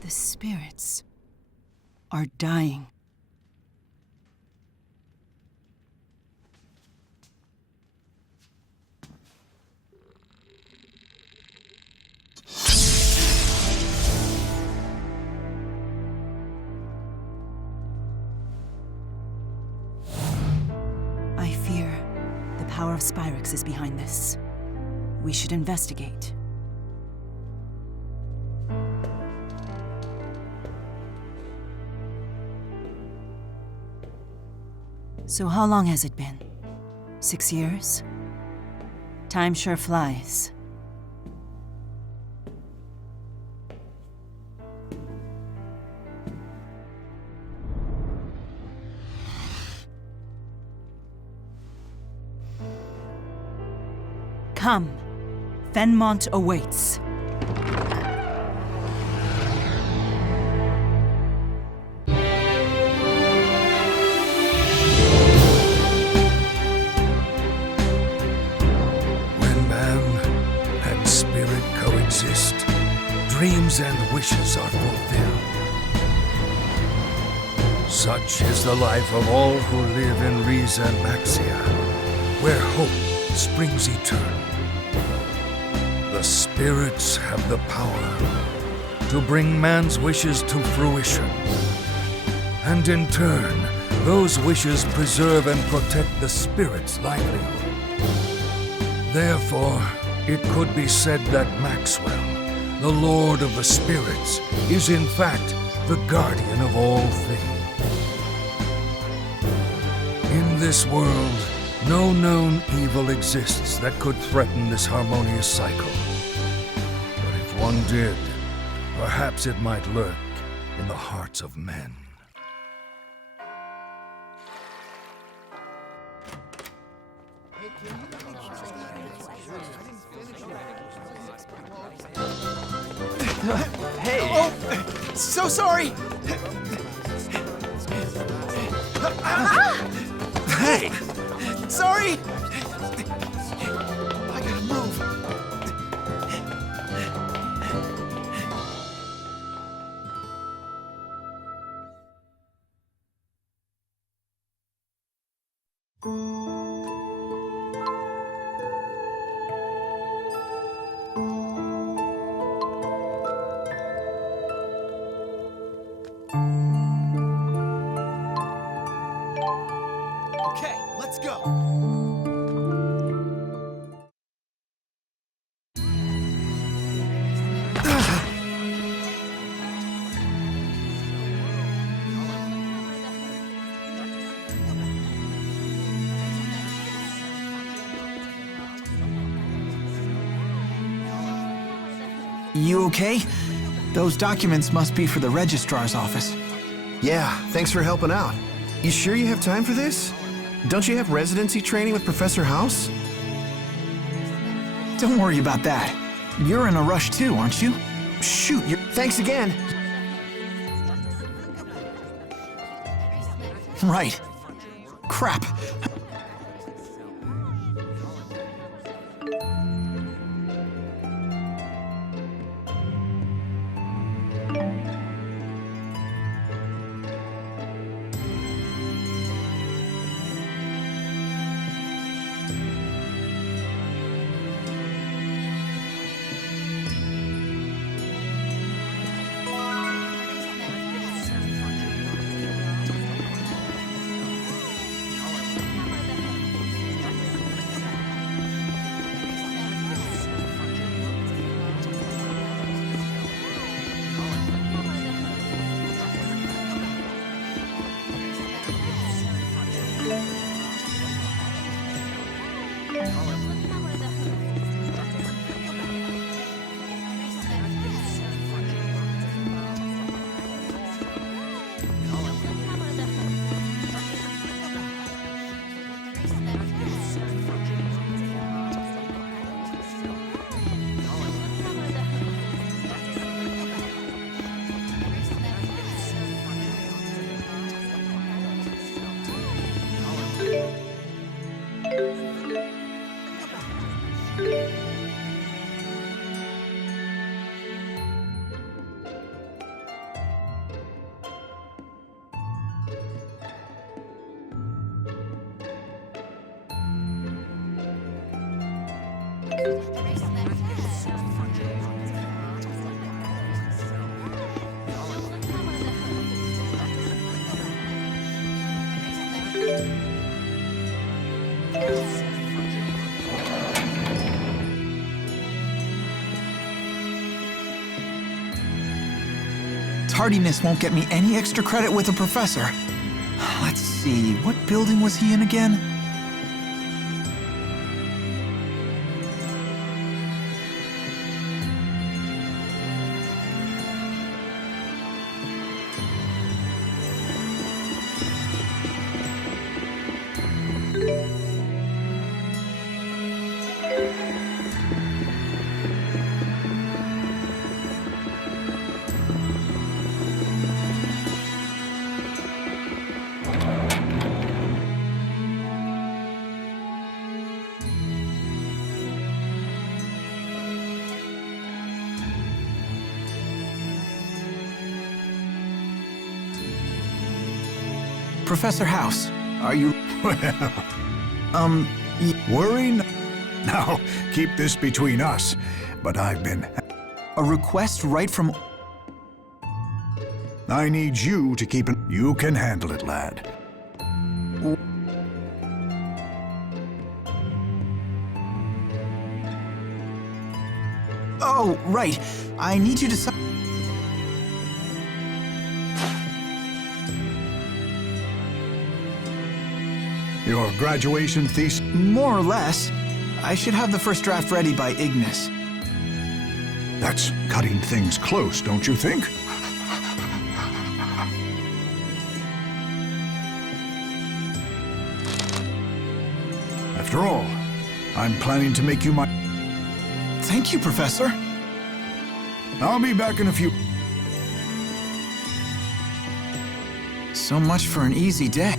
The spirits are dying. I fear the power of Spyrix is behind this. We should investigate. So how long has it been? 6 years? Time sure flies. Come. Fenmont awaits. Dreams and wishes are fulfilled. Such is the life of all who live in Riza and Maxia, where hope springs eternal. The spirits have the power to bring man's wishes to fruition. And in turn, those wishes preserve and protect the spirit's livelihood. Therefore, it could be said that Maxwell, the Lord of the Spirits, is in fact the guardian of all things. In this world, no known evil exists that could threaten this harmonious cycle. But if one did, perhaps it might lurk in the hearts of men. Hey! Oh, so sorry! Hey! Sorry! I gotta move. Okay, let's go. You okay? Those documents must be for the registrar's office. Yeah, thanks for helping out. You sure you have time for this? Don't you have residency training with Professor House? Don't worry about that. You're in a rush too, aren't you? Shoot, you're... Thanks again. Right. Crap. Tardiness won't get me any extra credit with a professor. Let's see, what building was he in again? Professor House, are you... Worry now, keep this between us. But I've been... A request right from... I need you to keep it... You can handle it, lad. Oh, right. I need you to... Your graduation thesis... More or less. I should have the first draft ready by Ignis. That's cutting things close, don't you think? After all, I'm planning to make you my... Thank you, Professor. I'll be back in a few... So much for an easy day.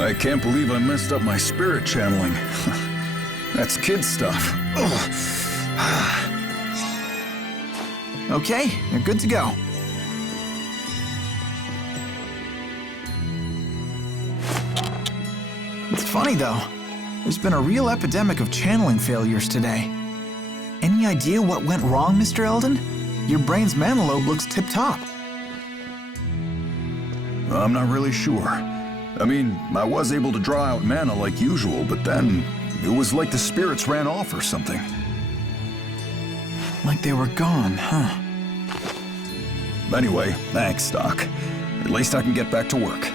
I can't believe I messed up my spirit channeling. That's kid stuff. Okay, you're good to go. It's funny though. There's been a real epidemic of channeling failures today. Any idea what went wrong, Mr. Eldon? Your brain's mana lobe looks tip-top. I'm not really sure. I mean, I was able to draw out mana like usual, but then it was like the spirits ran off or something. Like they were gone, huh? Anyway, thanks, Doc. At least I can get back to work.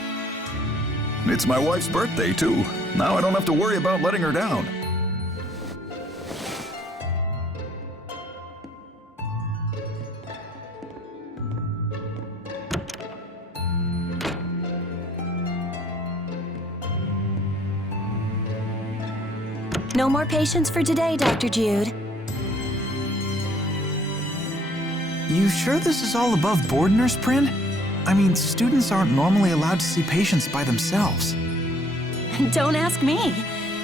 It's my wife's birthday, too. Now I don't have to worry about letting her down. No more patients for today, Dr. Jude. You sure this is all above board, Nurse Prin? I mean, students aren't normally allowed to see patients by themselves. Don't ask me.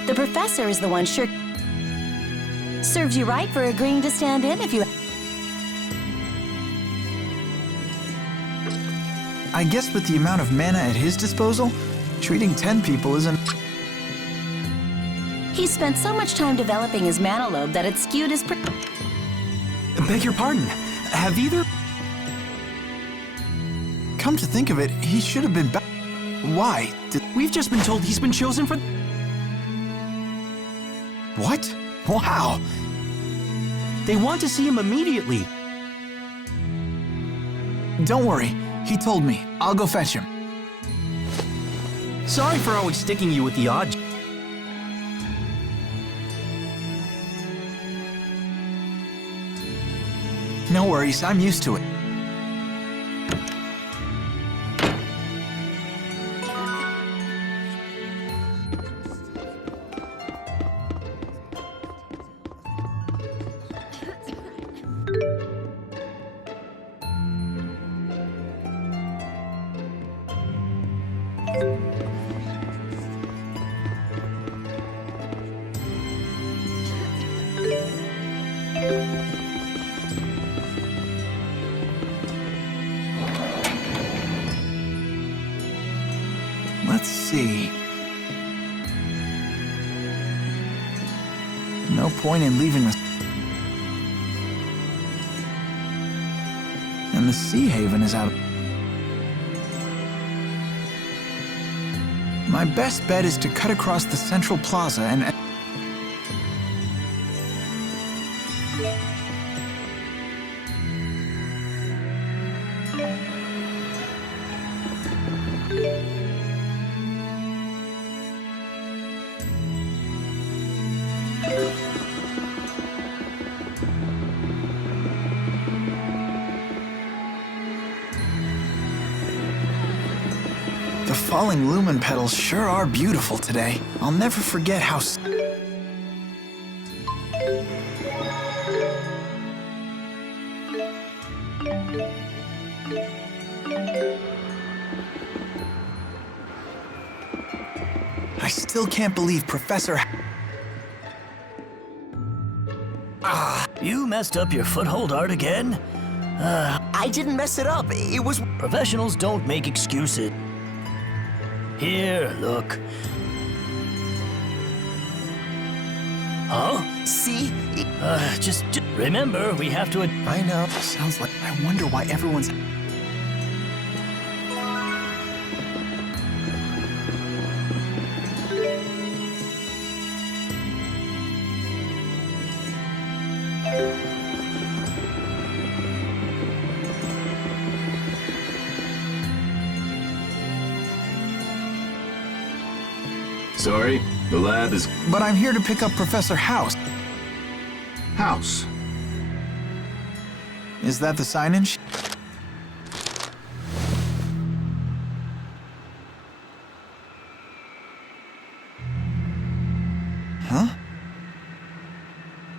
The professor is the one sure... Serves you right for agreeing to stand in if you... I guess with the amount of mana at his disposal, treating 10 people isn't... He spent so much time developing his mana lobe that it skewed his... Beg your pardon. Have either... Come to think of it, he should have been back. Why? We've just been told he's been chosen for... What? Wow! They want to see him immediately. Don't worry, he told me. I'll go fetch him. Sorry for always sticking you with the odd... No worries, I'm used to it. Let's see. No point in leaving this. And the Sea Haven is out. My best bet is to cut across the central plaza and... The falling lumen petals sure are beautiful today. I'll never forget how... I still can't believe Professor... You messed up your foothold art again? I didn't mess it up. It was... Professionals don't make excuses. Here, look. Huh? See? Just remember, we have to... I know. Sounds like... I wonder why everyone's... Sorry, the lab is... But I'm here to pick up Professor House. House. Is that the sign-in sheet? Huh?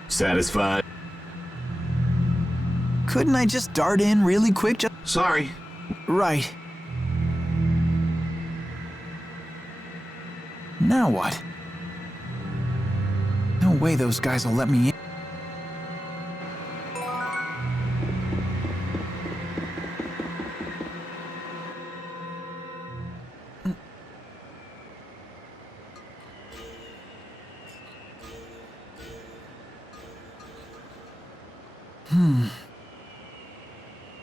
Satisfied? Couldn't I just dart in really quick? Sorry. Right. Now what? No way those guys will let me in.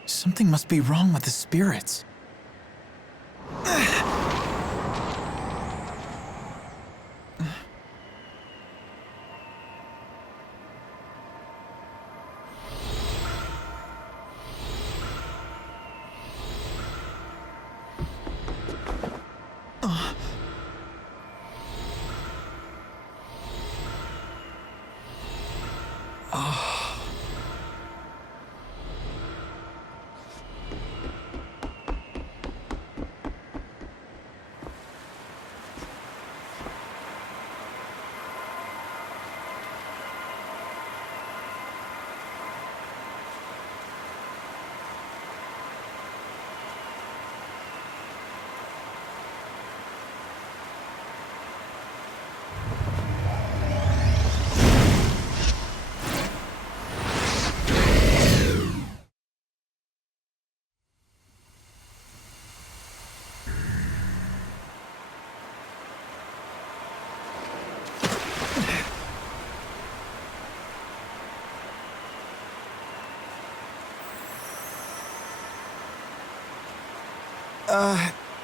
Something must be wrong with the spirits.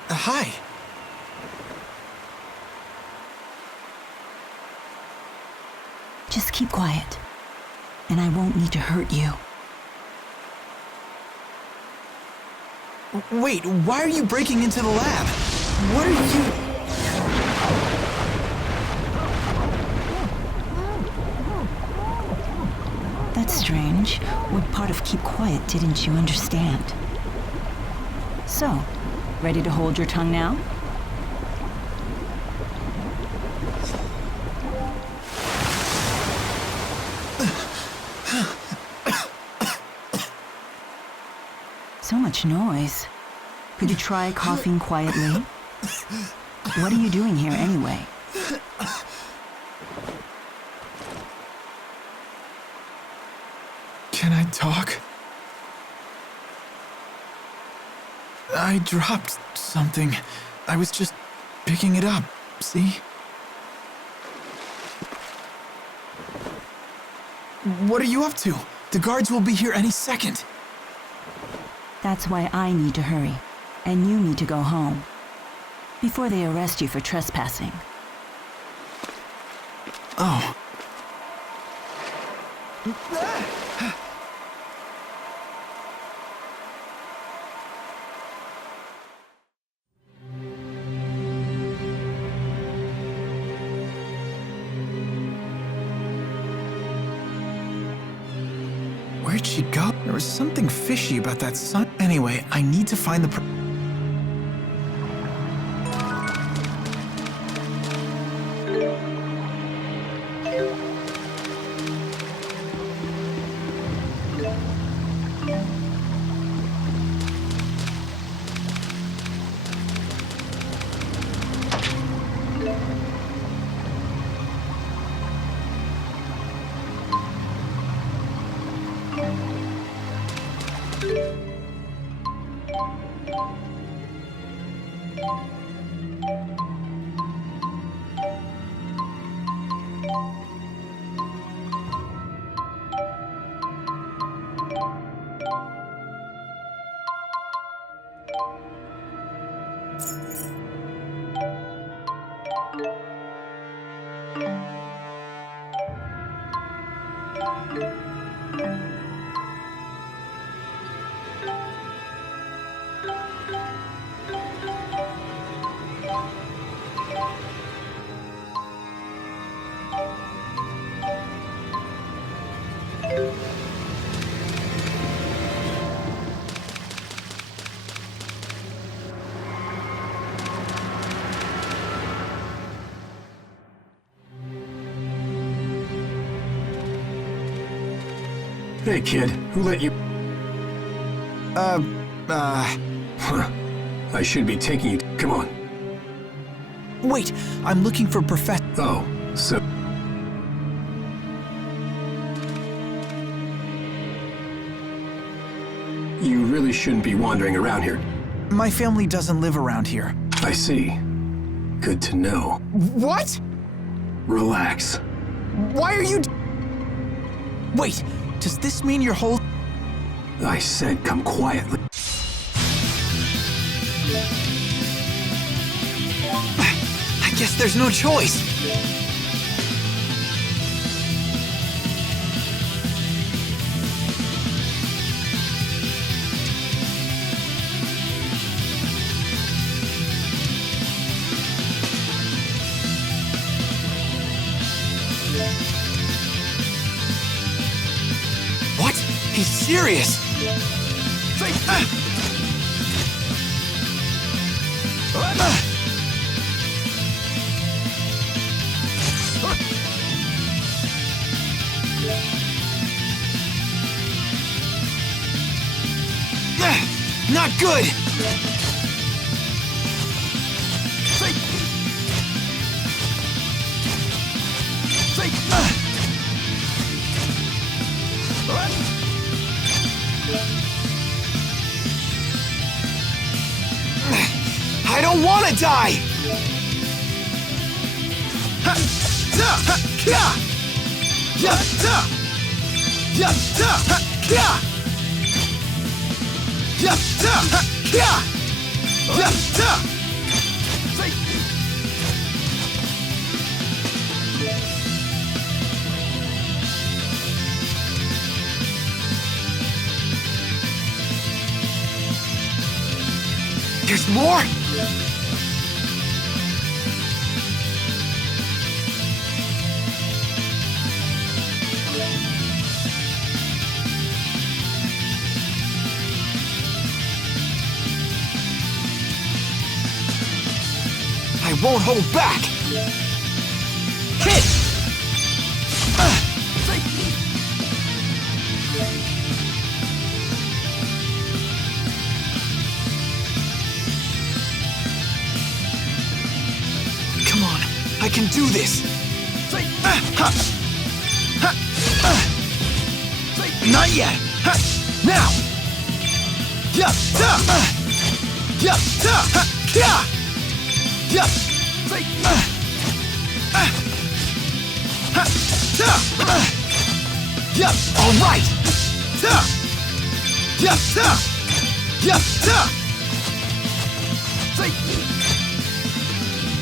Hi. Just keep quiet, and I won't need to hurt you. Wait, why are you breaking into the lab? What are you... That's strange. What part of keep quiet didn't you understand? So, ready to hold your tongue now? So much noise. Could you try coughing quietly? What are you doing here anyway? Can I talk? I dropped something. I was just picking it up, see? What are you up to? The guards will be here any second. That's why I need to hurry, and you need to go home, before they arrest you for trespassing. Oh. Where'd she go? There was something fishy about that sun. Anyway, I need to find the Hey, kid, who let you... I should be taking you... Come on. Wait, I'm looking for Professor... Oh, so... You really shouldn't be wandering around here. My family doesn't live around here. I see. Good to know. What? Relax. Why are you... Wait, does this mean your whole... I said come quietly. I guess there's no choice. What? He's serious. Not good! I don't want to die! There's more? I won't hold back! Hit! Come on, I can do this! Not yet! Now! All right.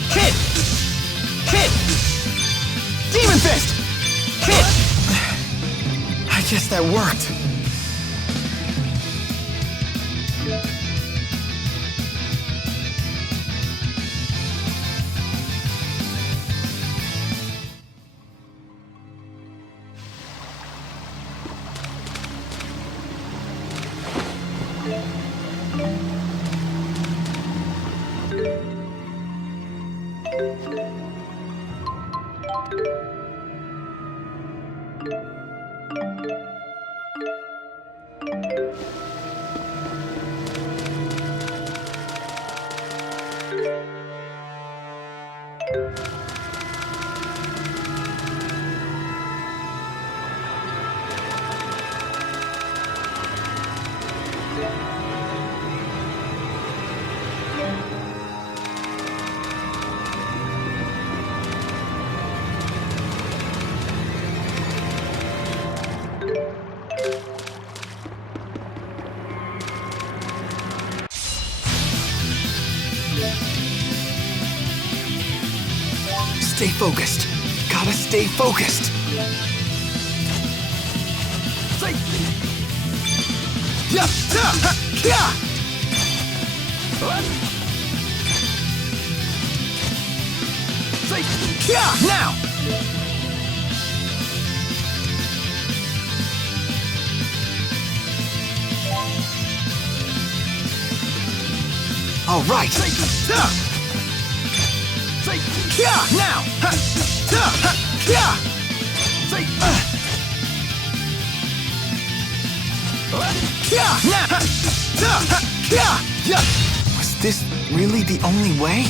Hit! Hit! Demon Fist! Hit! I guess that worked. Stay focused. Gotta stay focused. Now! All right. Now! Was this really the only way?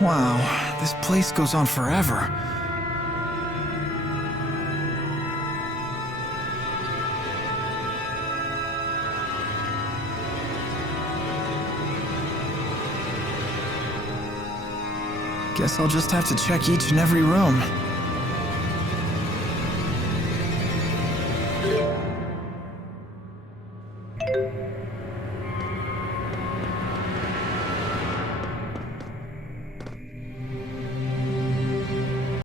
Wow, this place goes on forever. Guess I'll just have to check each and every room.